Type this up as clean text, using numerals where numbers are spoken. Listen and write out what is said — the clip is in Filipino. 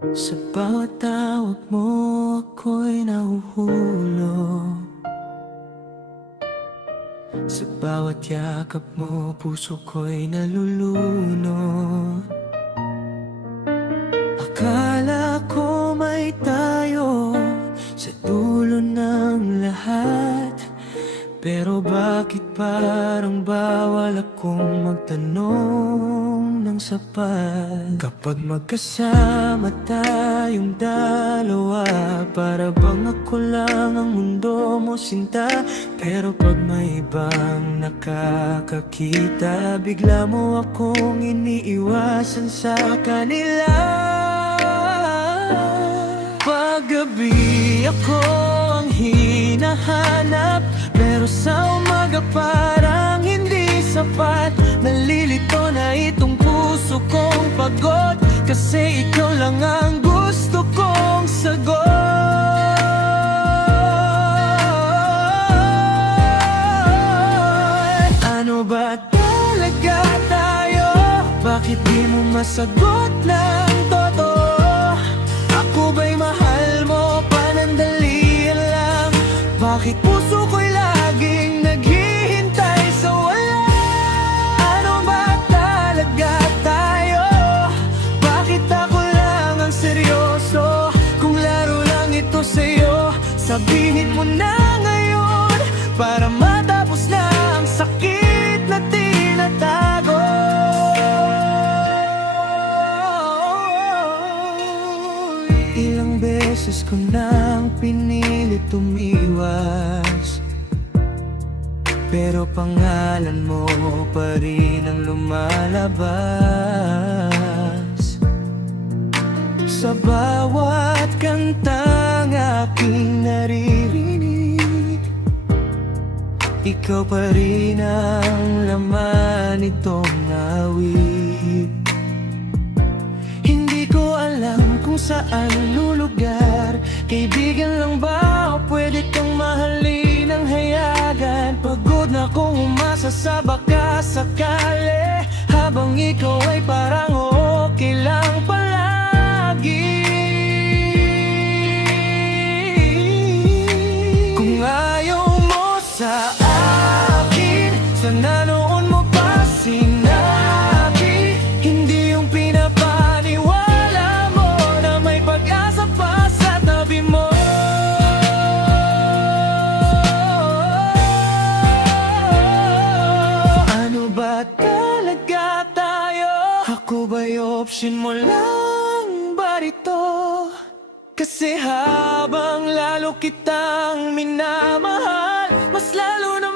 Sa bawat tawag mo ako'y nahuhulog. Sa bawat yakap mo puso ko'y nalulunod. Akala ko may tayo sa dulo ng lahat, pero bakit parang bawal akong magtanong ng sapat? Kapag magkasama tayong dalawa, para bang ako lang ang mundo mo, sinta. Pero pag may ibang nakakakita, bigla mo akong iniiwasan sa kanila. Paggabi ako ang hinahanap, pero sa umaga parang hindi sapat. Nalilito na itong puso kong pagod, kasi ikaw lang ang gusto kong sagot. Ano ba talaga tayo? Bakit di mo masagot ng totoo? Ako ba'y mahal mo? Panandalian lang. Bakit puso ko'y laging naghihintay sa wala? Ano ba talaga tayo? Bakit ako lang ang seryoso? Kung laro lang ito sa'yo, sabihin mo na ngayon, para matapos na ang sakit na tinatago. Ilang beses ko nang pinilit umiwas, pero pangalan mo pa rin ang lumalabas. Sa bawat kantang aking naririnig, ikaw pa rin ang laman nitong awit. Hindi ko alam kung saan lulugar, kaibigan lang ba o pwede kang mahalin ng hayagan? Pagod na kong umasa sa baka sakali, habang ikaw ay parang okay lang palagi. Kung ayaw mo sa akin, sana noon mo pa sinabi. Hindi yung pinapaniwala mo na may pag-asa pa sa tabi mo. Ano ba talaga tayo? Ako ba'y option mo lang ba rito? Kasi habang lalo kitang minamahal, mas lalo na